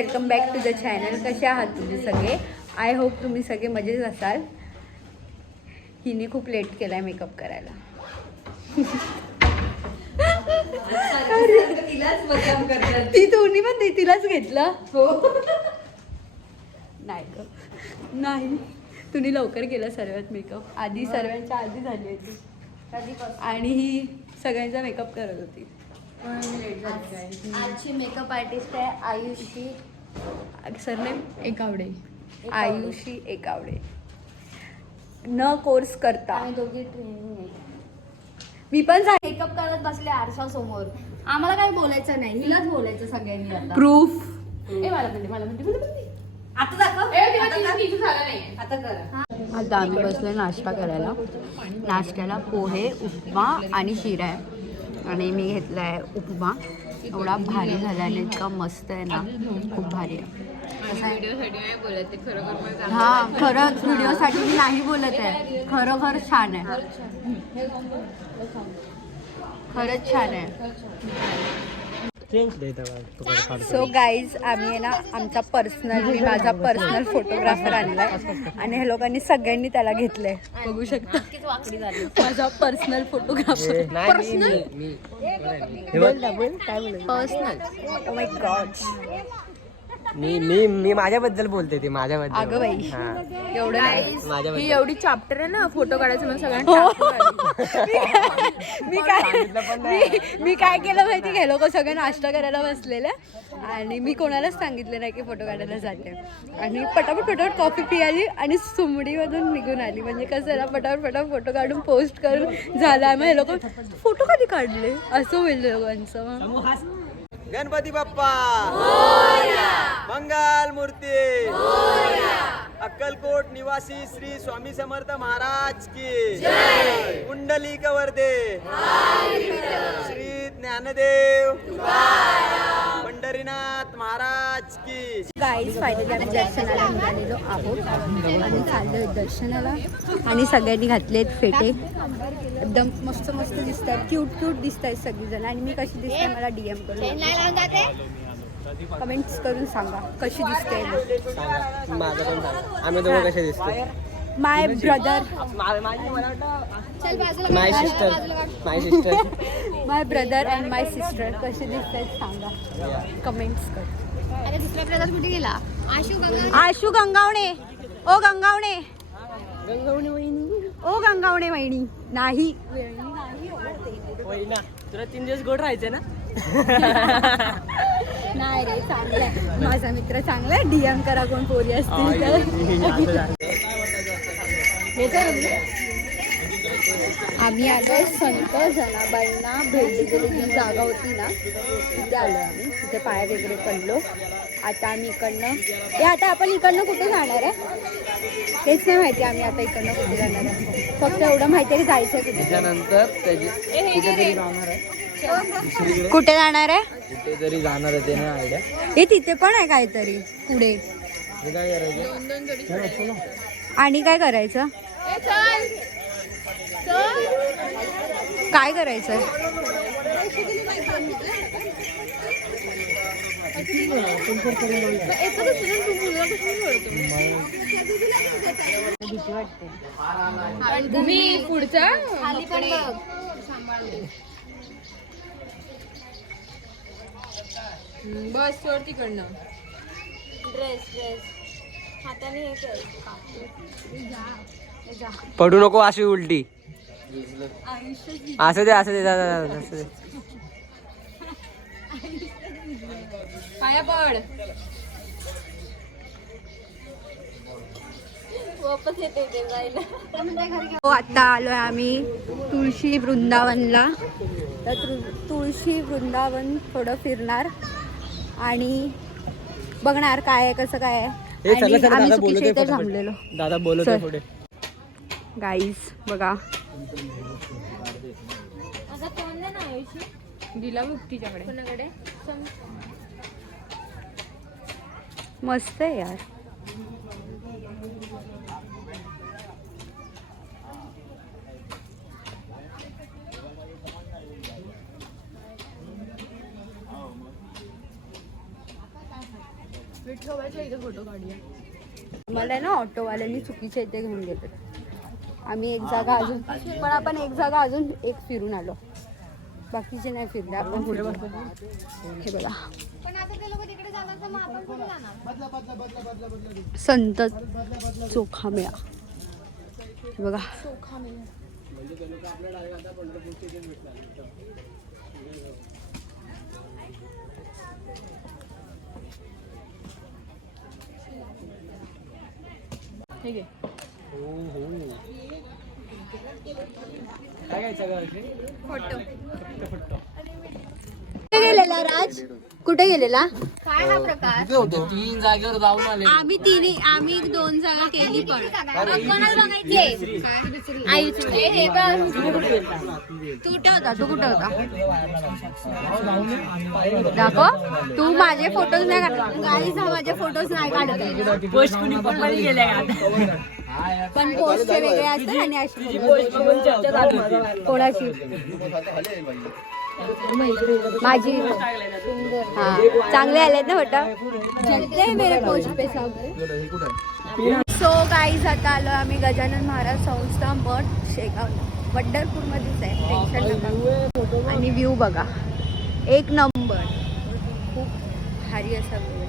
Welcome back to the channel. कसे आहात तुम्ही सगळे? आय होप तुम्ही सगळे मजेत असाल. हिने खूप लेट केलाय मेकअप करायला. ती दोन्ही पण तिलाच घेतलं. हो नाही ग, नाही तुम्ही लवकर केला सर्वात मेकअप. आधी सर्वांच्या आधी झाली होती आणि ही सगळ्यांचा मेकअप करत होती. आजची मेकअप आर्टिस्ट आहे आयुषी, सरनेम एकावडे. आयुषी एकावडे. न कोर्स करता दोघी ट्रेनिंग आहे. मी पण मेकअप करत बसले आरशासमोर. आम्हाला काही बोलायचं नाही, हिलाच बोलायचं सगळ्यांनी. आता प्रूफ. आता दाखव. आता कर. आता आम्ही बसलो नाश्ता करायला. नाश्त्याला पोहे, उपमा आणि शिरा आहे. आणि मी घेतला आहे उपमा. एवढा भारी झाला आणि इतका मस्त आहे ना, खूप भारी आहे. हा, खरंच व्हिडिओसाठी मी नाही बोलत आहे, खरोखर छान आहे, खरंच छान आहे. सो गाईज, आम्ही आहे ना आमचा माझा पर्सनल फोटोग्राफर आणलाय आणि ह्या लोकांनी सगळ्यांनी त्याला घेतलंय. बघू शकता माझा personal photographer. Personal. Oh my god. मी माझ्याबद्दल बोलते. ते माझ्याबद्दल. अगं बाई, एवढं नाही. ही एवढी चॅप्टर आहे ना फोटो काढायचं म्हणून सगळ्यांना. मी काय केलं माहिती का, लोक सगळे नाश्ता करायला बसलेले आणि मी कोणालाच सांगितलं नाही की फोटो काढायला जाते. आणि पटापट कॉफी पियाली आणि सुमडीमधून निघून आली. म्हणजे कसं ना, पटापट फोटो काढून पोस्ट करून झाला. मग हे लोक फोटो कधी काढले असं होईल लोकांचं. गणपती बाप्पा मंगल मूर्ती. अक्कलकोट निवासी श्री स्वामी समर्थ महाराज की कुंडलिक वर्धे. श्री ज्ञानदेव पंढरीनाथ महाराज की. गाईज, फायनली आम्ही दर्शनाला निघालेलो आहोत आणि चाललोय दर्शनाला. आणि सगळ्यांनी घातलेत फेटे. एकदम मस्त मस्त दिसतात, क्यूट दिसत आहेत सगळीजण. आणि मी कशी दिसते मला DM करून कमेंट्स करून सांगा कशी दिसते. आम्ही दोघं कसे दिसतो? My brother, my sister my brother and my sister कसे दिसत आहेत सांगा कमेंट्स कर. अरे दुसरा ब्रदर कुठे गेला? आशू गंगावणे. ओ गंगावणे, ओ गंगावणे वहिनी. नाही तुला 3 दिवस गोड राहायचे ना. नाही रे, चांगला आहे माझा मित्र, चांगला आहे. DM करा कोण पोरी असतील तर. आम्ही आलोय संत जनाबाईंना भेट दिलेली जी जागा होती ना, तिथे आलो आम्ही. तिथे पाय वगैरे पडलो. आता आम्ही इकडनं आता आपण इकडनं कुठे जाणार आहे हेच नाही माहिती. आम्ही आता इकडनं कुठे जाणार आहे फक्त एवढं माहिती आहे की जायचं आहे कुठे. त्यानंतर कुठेतरी जाणार आहे. कुठे जाणार आहे? कुठेतरी जाणार आहे, ते नाही आयडिया. हे तिथे पण आहे काहीतरी पुढे. काय करायचं? आणि काय करायचं? काय करायचं? भूमी पुढचा खाली पण बघ. बस सोड तिकडनं. ड्रेस हाताने हे कर. पडू नको अशी उलटी. असं दे असं दे. पाया पड. वापस येते ते जायला. हो, आता आलोय आम्ही तुळशी वृंदावनला. तर तुळशी वृंदावन थोडं फिरणार आणि बघणार काय आहे कसं काय आहे. आणि आम्ही चुकीच्या इथे थांबलेलो. दादा बोलतो पुढे. गाईज बघा, दिला बघ तिच्याकडे. कोणाकडे? मस्त आहे यार. विठोबाच्या इथे फोटो काढूया. मला ना ऑटोवाल्यांनी चुकीच्या इथे घेऊन गेले. आम्ही एक जागा अजून पण आपण एक जागा अजून एक फिरून आलो, बाकीचे नाही फिरले. आपण पुढे बघतो हे बघा, पण आता ते लोक तिकडे जाणार तर मग आपण कुठे जाणार? संत चोखा मेळा हे बघा. हे घे. काय घ्यायचं कुठे गेलेला राज? कुठे गेलेला? काय हा प्रकार? तीन जागेवर जाऊन आले. आम्ही 2 जागा केली पण कोणाला बघायचे? हे बघ. तू कुठे होता? दाखव. तू माझे फोटोज नाही काढत. गाईज हा माझे फोटोज नाही काढत. पोस्ट कुणी पण गेले पण पोस्टचे वेगळे असतात आणि अशी कोणाची माझी. हा चांगले आलेत ना फोटो. चलते मेरे पोस्ट पे सब. सो गाईज आता आलो आम्ही गजानन महाराज संस्था मठ शेगाव पंढरपूरमध्येच आहे. टेन्शन नका. आणि व्ह्यू बघा एक नंबर, खूप भारी असा व्ह्यू आहे.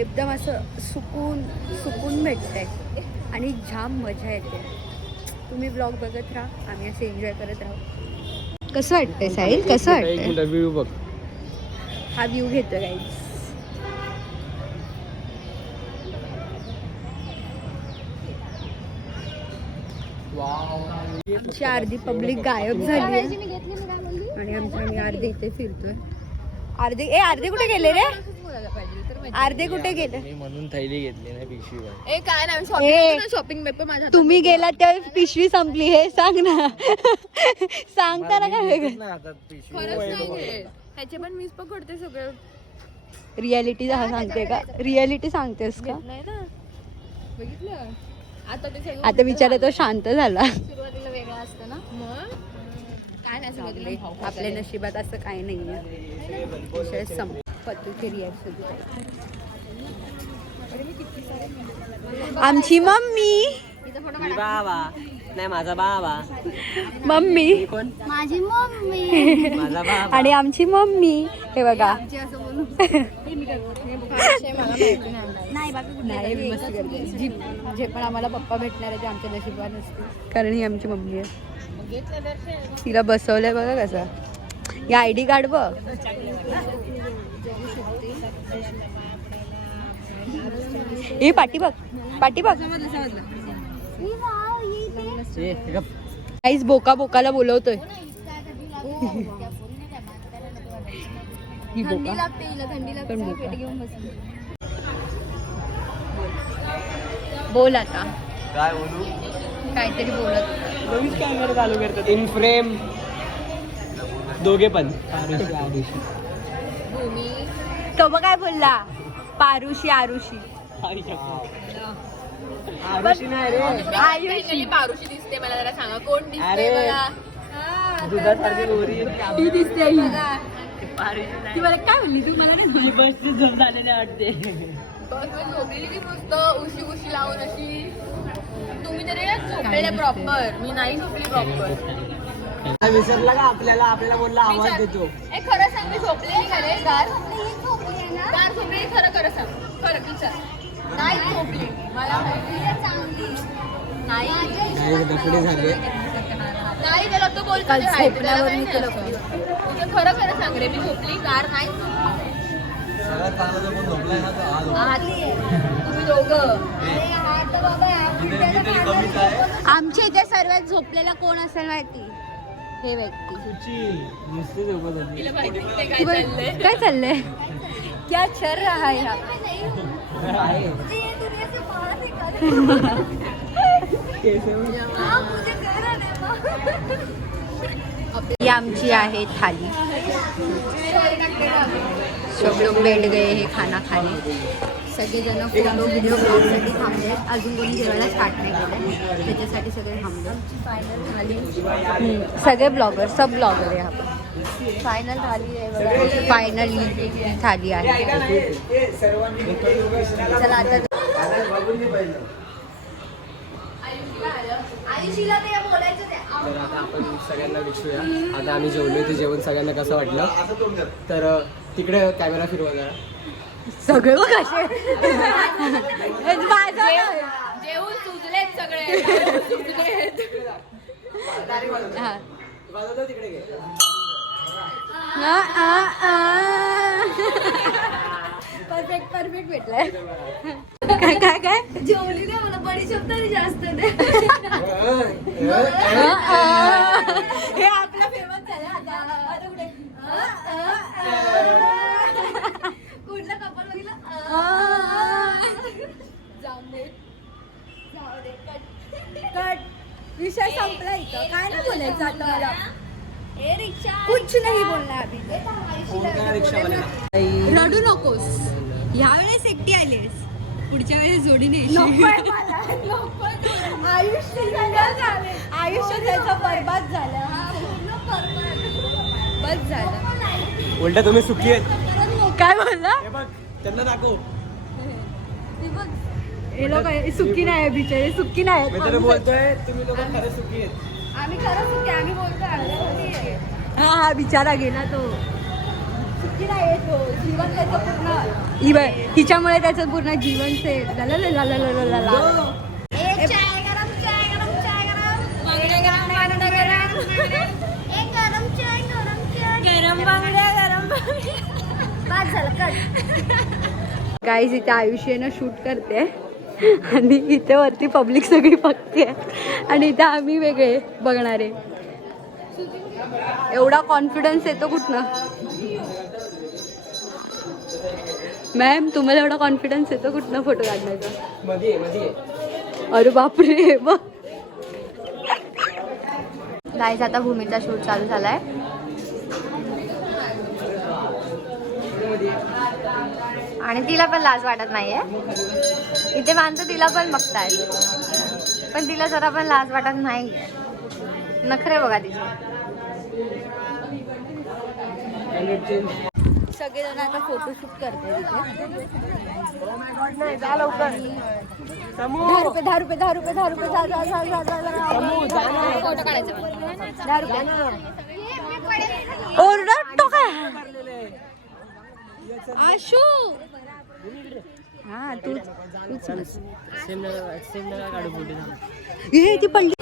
एकदम असं सुकून भेटतंय आणि जाम मजा येते. तुम्ही ब्लॉग बघत राहा, आम्ही असे एन्जॉय करत राहू. कसं वाटतंय साहिल? कसं वाटतंय? व्ह्यू बघ. हा व्ह्यू घेतो गाईज. आमची अर्धी पब्लिक गायब झाली आहे मी घेतली, मी काय बोलली? आणि आम्ही अर्धे इथे फिरतोय. अर्धे कुठे गेले रे? अर्धे कुठे गेले? मी म्हणून थैली घेतली नाही पिशवी. ए काय नाही, ए, शॉपिंग पेपर माझ्या तुम्ही गेला तेव्हा पिशवी संपली हे सांग ना. सांगताना काय वेगळं? हातात पिशवी. खरंच नाही घे. ह्याचे पण मीच पकडते सगळं. रियालिटी सांगते का? रियालिटी सांगतेस का? नाही ना, बघितलं आता ते सगळं. आता बिचारा तो शांत झाला. सुरुवातीला वेगळं असतं ना. मग काय नाही सुरुवातीला भाऊ आपल्या नशिबात असं काही नाहीये. विषय संपतुचे रिॲक्शन. आमची मम्मी बाबा नाही, माझा बाबा. मम्मी कोण? माझी मम्मी. माझा बाबा. आणि आमची मम्मी हे बघा. नाही बाकी नाही मी मस्ती करते. जे पण आम्हाला पप्पा भेटणार आहे ते आमच्या नशिबात नसते, कारण ही आमची मम्मी आहे. तिला बसवलंय बघा कसं. या आयडी कार्ड बघ. हे पाठी बघ. काहीच बोकाला बोलवतोय. ही थंडी बोका लागते हिला, थंडी लागते. पण बोका. पेटी घेऊन बसली. बोल आता काय बोलू? काहीतरी बोलत. नवीन कॅमेरा चालू करतात. इन फ्रेम दोघे पण. तो बघ काय बोलला. पारुशी आरुषी. आरुषी नाही रे. आयुषी. पारुशी दिसते मला, जरा सांगा कोण दिसते अरे. मला. दुधासारखी गोरी. ही दिसते ही. ती मला काय बोलली तू? मला नाही. बसची झोप झालेली वाटते. बस मी झोपलेली ती मस्त उशी लावून अशी. तुम्ही तरी झोपलेले प्रॉपर, मी नाही झोपली प्रॉपर. विसरला का आपल्याला बोलला आवाज देतो. ए खरं सांग, मी झोपलेली का रे? गार गार झोपलेली? खरं सांग, खरं विचार. नाही झोपली मला नाही. डफडे झाले. नाही त्याला तो बोलतो काल ते आहे, झोपल्यावर त्याला मी नाही तुला असं. तुझं खरं सांग रे, मी झोपली गार नाही झोपली. तुम्ही दोघं आमच्या इथे सर्वात झोपलेला कोण असेल माहिती? हे व्यक्ती. नुसती झोपत होती. तिला माहिती नाही ती काय बोल- चाललंय. काय चाललंय? क्या चल रहा है यहाँ? आहे. ही आमची आहे थाली. सब लोग बैठ गए हे खाना खाने. सगळेजण फोटो व्हिडिओ ब्लॉगसाठी थांबले. अजून कोणी जेवायला स्टार्ट नाही केलं, त्याच्यासाठी सगळे थांबले. सगळे ब्लॉगर, सब ब्लॉगर आहे आपण. फायनल थाली आहे बघा. फायनली थाली आहे. चला आता आयुषीला ते बोलायचं ते. तर आता आपण सगळ्यांना विचारूया. आता आम्ही जेवलो, ते जेवण सगळ्यांना कसं वाटलं. तर तिकडे कॅमेरा फिरवा जरा. सगळे बघ असे माझं जेवून सुजलेत सगळे हा. वाजवतो तिकडे घे. परफेक्ट भेटलाय. काय काय काय जेवली नाही मला बडीशेप तरी जास्त दे. हे आपला फेमस झालं आता कुठे कुठलं कपल बघितलं कट विषय संपला इथं. काय नाही बोलायचं आता मला. हे रिक्षा कुछ नाही बोलणार अभी. रिक्षावाल्याला रडू नकोस. ह्या वेळेस एकटी आलीस, पुढच्या वेळेस जोडीने आयुष्य त्याचं बरबाद झालं. बस झालं. उलट तुम्ही सुखी आहेत. काय बोलला हे बघ त्यांना दाखव. हे लोक सुखी नाही बिचारे, सुखी नाही. मी तरी बोलतोय तुम्ही लोक खरे सुखी आहेत. आम्ही खरंच होते. आम्ही बोलतो हा हा बिचारा गेला तो. सुखी नाही तो. जीवन त्याचं पूर्ण हिच्यामुळे त्याचं पूर्ण जीवन से गाईज इथे आयुष्यानं शूट करते आणि इथे वरती पब्लिक सगळी बघते आणि इथे आम्ही वेगळे बघणारे. एवढा कॉन्फिडन्स येतो कुठनं मॅम? तुम्हाला एवढा कॉन्फिडन्स येतो कुठनं फोटो काढण्याचा? मध्ये अरे बापरे. बघ गाईज आता भूमीचा शूट चालू झालाय. आणि तिला पण लाज वाटत नाहीये. इथे माणसं तिला पण बघतायत पण तिला जरा पण लाज वाटत नाहीये. नखरे बघा तिचे. सगळेजण आता फोटोशूट करते तिथे. 10 रुपये फोटो काढायचा ऑर्डर तो काय आशू. हा तू ती पडली.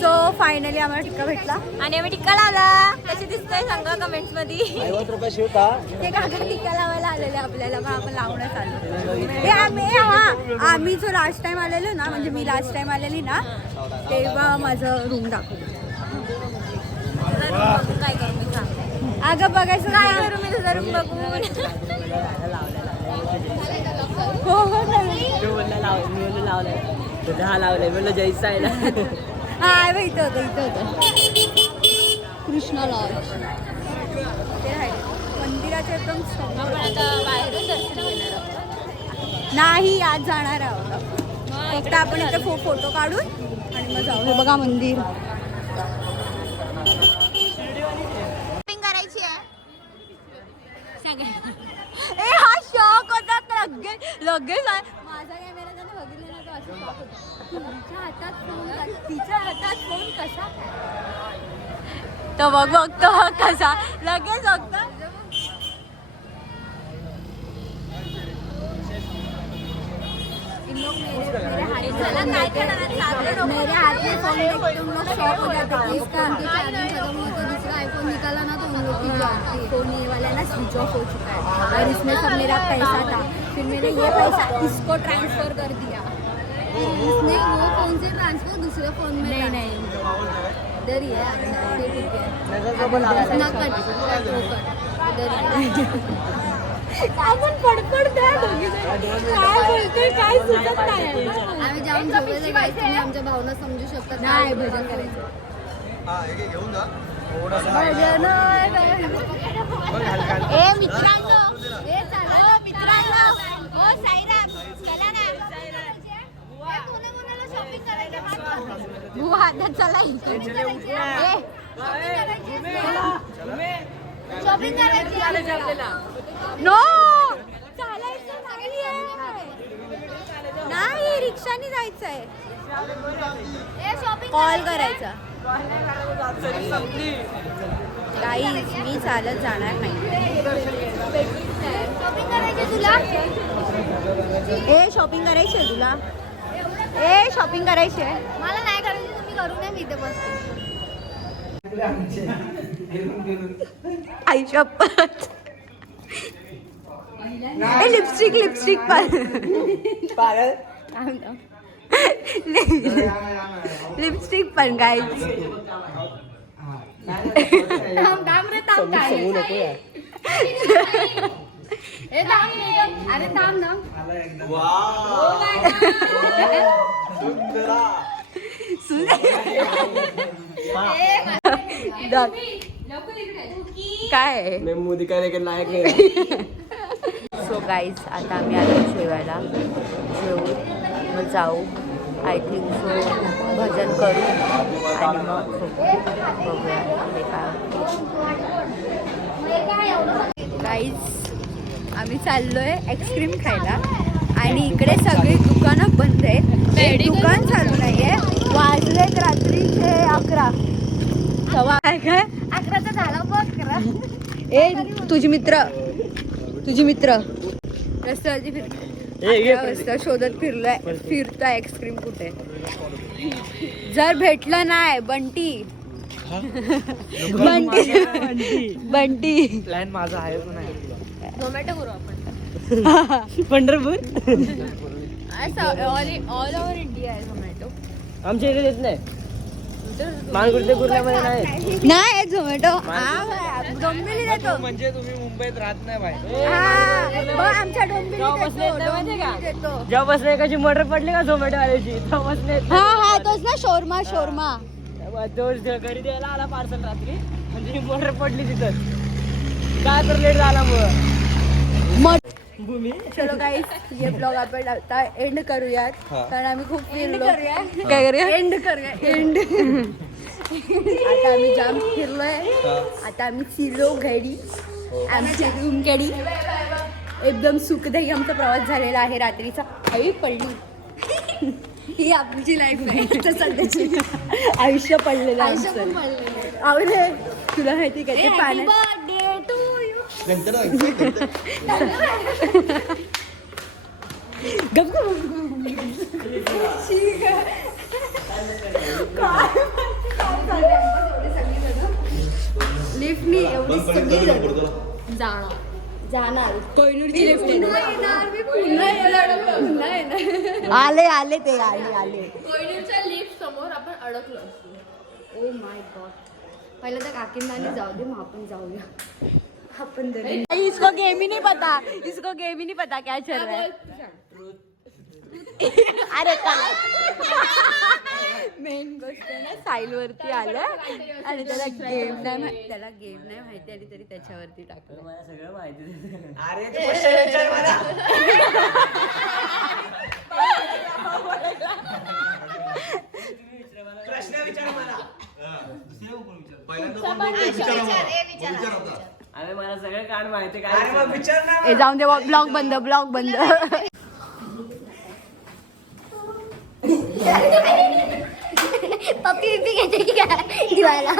सो फायनली आम्हाला टिक्का भेटला आणि आम्ही टिक्का लावला. कशी दिसतोय सांगा कमेंट्स मध्ये. 50 रुपये शिव का. ते काका टिक्का लावायला आलेले आपल्याला, मग आपण लावण्यात आलो. आम्ही जो लास्ट टाइम आलेलो ना, म्हणजे मी लास्ट टाइम आलेली ना, तेव्हा माझं रूम दाखवलं. काय करू मी सांग. अगं बघायचं काय करू मी तुझा रूम बघून. हो लावलंय जैसा आहे ना. हा इथं होतं कृष्णा लॉज. ते आहे मंदिराच्या एकदम समोर. बाहेरून दर्शन घेणार आहोत. नाही आज जाणार आहोत. फक्त आपण इथे फोटो काढून आणि मग जाऊ. हे बघा मंदिर. शॉपिंग करायची आहे. ए हा शॉक होता. लगेच माझा कॅमेरा त्याने बघितलं ना, तो असं शॉक होता. तिच्या हातात फोन कसा तो बघतो कसा लगेच बघतो. मेरे हाथ में फोन देखते तुम लोग शॉक हो जाते हैं. इसका हमको चार्जिंग खत्म हुआ तो दूसरा आईफोन निकाला ना, तो उन लोग की फोन ये वाला ना स्विच ऑफ हो चुका है और इसमें सब मेरा पैसा था. फिर मैंने ये पैसा इसको ट्रांसफर कर दिया. इसने वो फोन से ट्रांसफर दूसरे फोन में. नहीं इधर ही है. अच्छा ठीक है ना कट आपण पडपड द्या दोघी. काय बोलतोय काय सुचत नाही. आम्ही जाऊन झोपायचं गाईस. तुम्ही आमच्या भावना समजू शकता. नाही भजन करायचं. ए मित्रांनो, ए चला मित्रांनो. ओ साईराम चला ना. कोणाला शॉपिंग करायचं. हातात चला. शॉपिंग करायची नो चालायचं नाही, रिक्षाने जायचंय. कॉल करायचा. गाईज मी चालत जाणार नाही. शॉपिंग करायची तुला शॉपिंग करायची आहे तुला? शॉपिंग करायची आहे? मला नाही करायची, तुम्ही करू नये, मी इथे बसते. आई शपथ. लिपस्टिक लिपस्टिक पण काय. अरे थांब ना. काय मैं मुंह दिखाने के लायक नहीं. सो गाईज आता आम्ही आलो जेवायला. जेवू मग जाऊ. आय थिंक सो भजन करू आणि मग बघूया पुढे काय. गाईज आम्ही चाललोय आईस्क्रीम खायला आणि इकडे सगळी दुकानं बंद आहेत. एक दुकान चालू नाहीये. वाजलेत रात्रीचे 11. काय काय 11चा झाला बघ करा. तुझी मित्र रस्त्यावरती फिरतो शोधत फिरतोय आईस्क्रीम कुठे. जर भेटलं नाही बंटी प्लॅन माझा आहे पण आहे. झोमॅटो करू आपण. पंढरपूर ऑल ओव्हर इंडिया आहे झोमॅटो. आमच्या इथे देत नाही. मानकुर्ते कुर्ल्यामध्ये नाही. नाही झोमॅटो डोंबिवली देतो. म्हणजे तुम्ही मुंबईत राहत नाही बाय. आमच्या डोंबिवली देतो. जेव्हा बसले एकाची मटर पडली का झोमॅटो आल्याची तेव्हा बसले. हा तोच ना शोरमा. तो घरी द्यायला आला पार्सल रात्री म्हणजे मोटर पडली तिथं. काय तर लेट झाला मग. चलो गाईस ये ब्लॉग आपण आता एंड करूयात कारण आम्ही खूप फिरलो. काय करूया एंड आता आम्ही जाम फिरलोय. आता आम्ही फिरलो घरी. आमची रूम घरी एकदम सुखदायी आमचा प्रवास झालेला आहे रात्रीचा. आई पडली ही आमची लाईफ आहे सध्याची. आयुष्य पडलेलं आमचं. आवडे तुला माहिती काय ते पाण्यात लिफ्टनी एवढी सगळी जाणार. कोहिनूरची लिफ्ट आले ते आले. कोयनेच्या लिफ्ट समोर आपण अडकलो. ओ माय गॉड. पहिलं तर काकींना जाऊ दे मग आपण जाऊया. अपन इसको गेम ही नहीं पता क्या चल रहा है. अरे काय मेन गोष्ट ना साईल वरती आलं आणि त्याला गेम नाही माहिती आणि तरी त्याच्यावरती टाकलं. मला सगळं माहिती. अरे मला सगळं काढ माहिती काय. जाऊन दे ब्लॉग बंद. पप्पी घेते की काय दिवायला.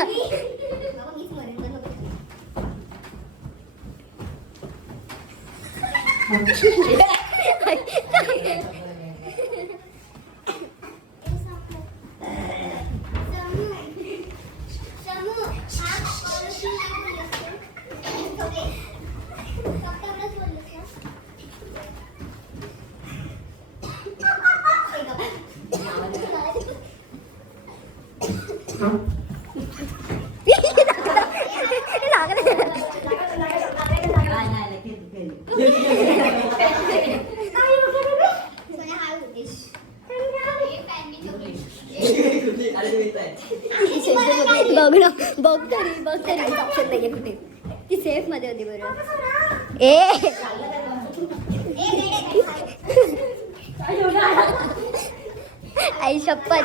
बघ तरी ऑप्शन नाहीये कुठे. ती सेफ मध्ये होती बरोबर. आई शपथ.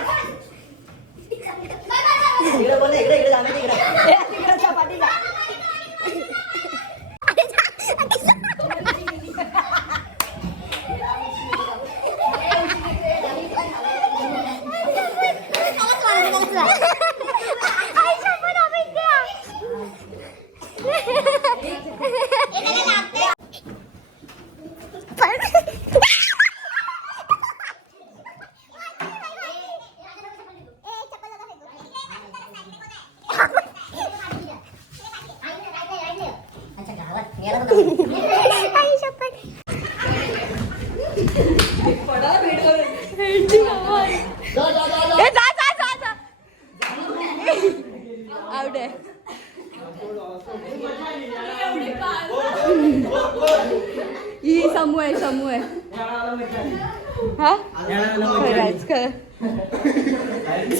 आवडे ही समूह आहे हा खरंच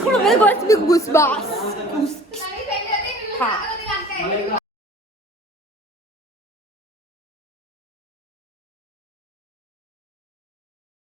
खरं बस बिग बुस बास हा